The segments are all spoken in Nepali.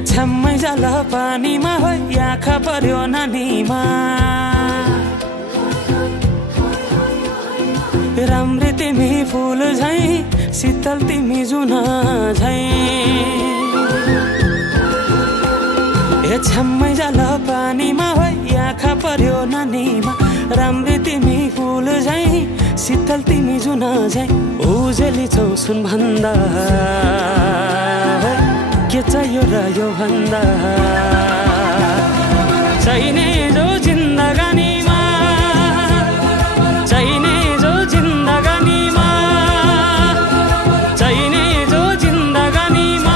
छम्मै जाल पानीमा हो आँखा पर्यो नानीमा राम्री तिमी फुल झै शीतल तिमी जुन झै छम्मै जाल पानीमा हो आँखा पर्यो नानीमा राम्री तिमी फुल झै शीतल तिमी जुन झै उजेली छौ सुन भन्दा के चाहियो र यो भन्दा चाहिने जो जिन्दगानीमा चाहिने जो जिन्दगानीमा चाहिने जो जिन्दगानीमा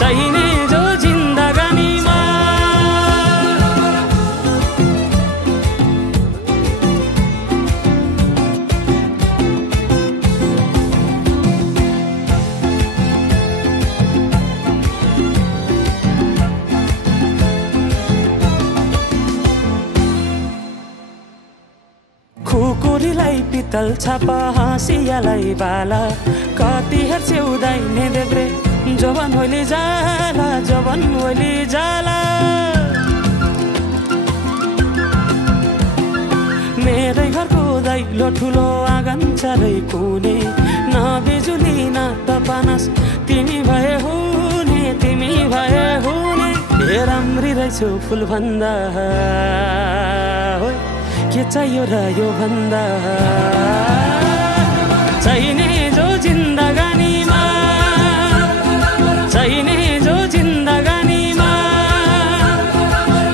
चाहिने जो जिन्दगानीमा खुकुरीलाई पितल छापा हाँसियालाई बाला कति हेर्छौ दाइने देब्रे जवान होली जाला जवान होली जाला मेरै घरको दैलो ठुलो आँगन चारै कुने न बिजुली न त पानस तिमी भए हुने तिमी भए हुने हे राम्री रहेछौ फुल भन्दा के चाहियो र यो भन्दा चाहिने जो जिन्दगानीमा चाहिने जो जिन्दगानीमा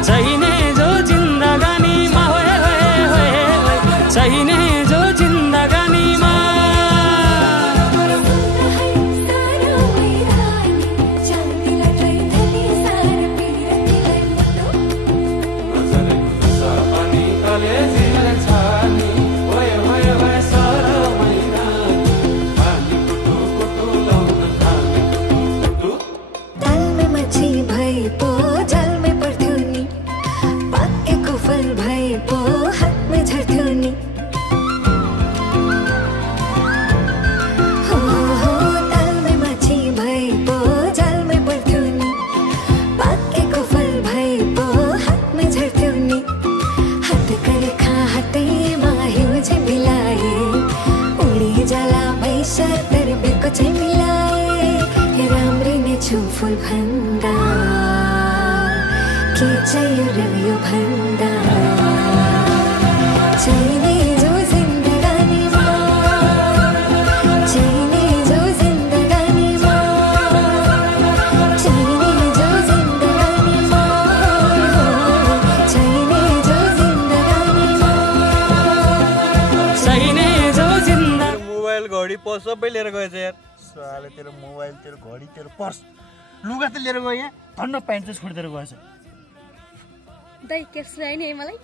चाहिने जो जिन्दगानीमा चाहिने जो जिन्दगानीमा फुल भन्दा के चाहियो र यो भन्दा चाहिने जो जिन्दगानीमा चाहिने जो जिन्दगानीमा चाहिने जो जिन्दगानीमा चाहिने जो जिन्दगानीमा चाहिने जो जिन्दगानी मोबाइल घडी पर्स सबै लिएर गएछ यार साले तेरो मोबाइल तेरो घडी तेरो पर्स लुगा त लिएर गयो यहाँ धन्न प्यान्ट चाहिँ छोडिदिएर गएछ दाइ क्यास ल्याए नि है मलाई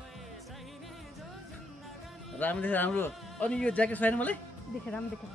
राम्रो राम्रो अनि यो ज्याकेट छैन मलाई देखेर राम्रो देखेछ